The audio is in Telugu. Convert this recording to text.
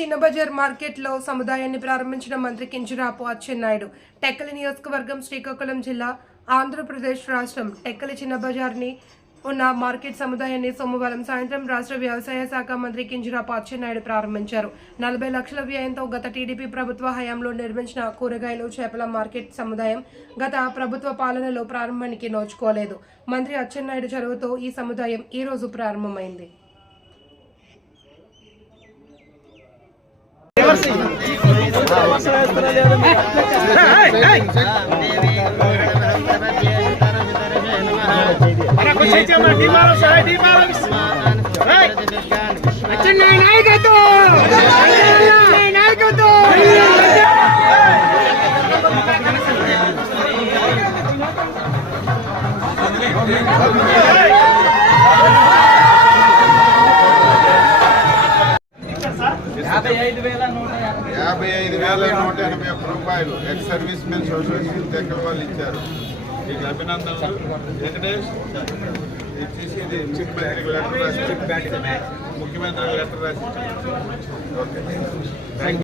చిన్న బజార్ మార్కెట్లో సముదాయాన్ని ప్రారంభించిన మంత్రి కింజరాపు అచ్చెన్నాయుడు. టెక్కలి నియోజకవర్గం, శ్రీకాకుళం జిల్లా, ఆంధ్రప్రదేశ్ రాష్ట్రం. టెక్కలి చిన్న బజార్ని ఉన్న మార్కెట్ సముదాయాన్ని సోమవారం సాయంత్రం రాష్ట్ర వ్యవసాయ శాఖ మంత్రి కింజరాపు అచ్చెన్నాయుడు ప్రారంభించారు. 40 లక్షల వ్యయంతో గత టీడీపీ ప్రభుత్వ హయాంలో నిర్మించిన కూరగాయలు, చేపల మార్కెట్ సముదాయం గత ప్రభుత్వ పాలనలో ప్రారంభానికి నోచుకోలేదు. మంత్రి అచ్చెన్నాయుడు చొరవతో ఈ సముదాయం ఈ రోజు ప్రారంభమైంది. రూపాయలు ఎక్స్ సర్వీస్ మెన్ సొసైటీ దగ్గర వాళ్ళు ఇచ్చారు. మీకు అభినందనలు. వెంకటేష్ ఇది ముఖ్యమంత్రికి లెటర్ రాసి, ముఖ్యమంత్రికి లెటర్ రాసి. ఓకే.